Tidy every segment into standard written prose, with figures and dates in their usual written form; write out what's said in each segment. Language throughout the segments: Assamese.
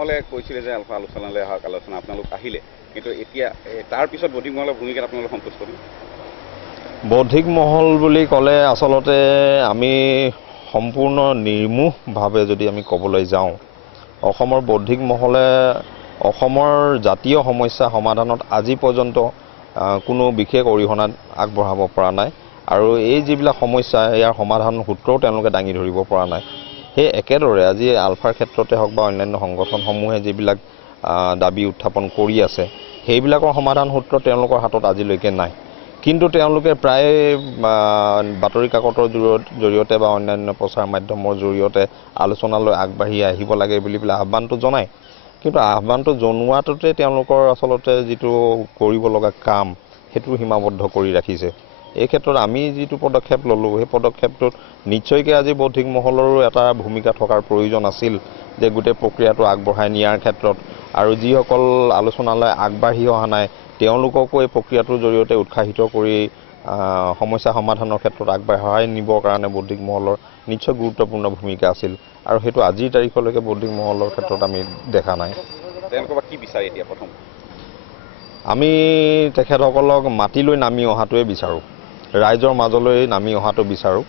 মহলে কৈছিলে যে আলফা আলোচনালৈ অহা আলোচনা আপোনালোক আহিলে, কিন্তু এতিয়া তাৰ পিছত বৌদ্ধিক মহলৰ ভূমিকাত আপোনালোক সন্তুষ্ট নে? বৌদ্ধিক মহল বুলি ক'লে আচলতে আমি সম্পূৰ্ণ নিৰ্মোহভাৱে যদি আমি ক'বলৈ যাওঁ, অসমৰ বৌদ্ধিক মহলে অসমৰ জাতীয় সমস্যা সমাধানত আজি পৰ্যন্ত কোনো বিশেষ অৰিহণা আগবঢ়াব পৰা নাই আৰু এই যিবিলাক সমস্যা ইয়াৰ সমাধান সূত্ৰও তেওঁলোকে দাঙি ধৰিব পৰা নাই। সেই একেদৰে আজি আলফাৰ ক্ষেত্ৰতে হওক বা অন্যান্য সংগঠনসমূহে যিবিলাক দাবী উত্থাপন কৰি আছে, সেইবিলাকৰ সমাধান সূত্ৰ তেওঁলোকৰ হাতত আজিলৈকে নাই। কিন্তু তেওঁলোকে প্ৰায় বাতৰি কাকতৰ জৰিয়তে বা অন্যান্য প্ৰচাৰ মাধ্যমৰ জৰিয়তে আলোচনালৈ আগবাঢ়ি আহিব লাগে বুলি পেলাই আহ্বানটো জনায়। কিন্তু আহ্বানটো জনোৱাটোতে তেওঁলোকৰ আচলতে যিটো কৰিব লগা কাম সেইটো সীমাবদ্ধ কৰি ৰাখিছে। এই ক্ষেত্ৰত আমি যিটো পদক্ষেপ ল'লোঁ, সেই পদক্ষেপটোত নিশ্চয়কৈ আজি বৌদ্ধিক মহলৰো এটা ভূমিকা থকাৰ প্ৰয়োজন আছিল যে গোটেই প্ৰক্ৰিয়াটো আগবঢ়াই নিয়াৰ ক্ষেত্ৰত, আৰু যিসকল আলোচনালৈ আগবাঢ়ি অহা নাই তেওঁলোককো এই প্ৰক্ৰিয়াটোৰ জৰিয়তে উৎসাহিত কৰি সমস্যা সমাধানৰ ক্ষেত্ৰত আগবঢ়াই নিবৰ কাৰণে বৌদ্ধিক মহলৰ নিশ্চয় গুৰুত্বপূৰ্ণ ভূমিকা আছিল, আৰু সেইটো আজিৰ তাৰিখলৈকে বৌদ্ধিক মহলৰ ক্ষেত্ৰত আমি দেখা নাই। তেওঁলোকৰ কি বিচাৰে এতিয়া? প্ৰথম আমি তেখেতসকলক মাটিলৈ নামি অহাটোৱে বিচাৰোঁ, ৰাইজৰ মাজলৈ নামি অহাটো বিচাৰোঁ।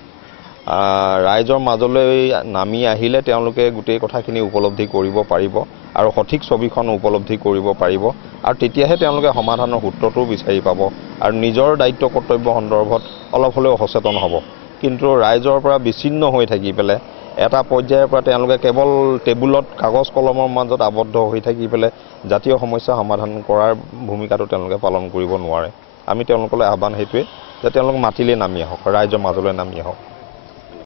ৰাইজৰ মাজলৈ নামি আহিলে তেওঁলোকে গোটেই কথাখিনি উপলব্ধি কৰিব পাৰিব আৰু সঠিক ছবিখন উপলব্ধি কৰিব পাৰিব, আৰু তেতিয়াহে তেওঁলোকে সমাধানৰ সূত্ৰটোও বিচাৰি পাব আৰু নিজৰ দায়িত্ব কৰ্তব্য সন্দৰ্ভত অলপ হ'লেও সচেতন হ'ব। কিন্তু ৰাইজৰ পৰা বিচ্ছিন্ন হৈ থাকি পেলাই এটা পৰ্যায়ৰ পৰা তেওঁলোকে কেৱল টেবুলত কাগজ কলমৰ মাজত আবদ্ধ হৈ থাকি পেলাই জাতীয় সমস্যা সমাধান কৰাৰ ভূমিকাটো তেওঁলোকে পালন কৰিব নোৱাৰে। আমি তেওঁলোকলৈ আহ্বান সেইটোৱে যে তেওঁলোক মাটিলৈ নামি আহক, ৰাইজৰ মাজলৈ নামি আহক।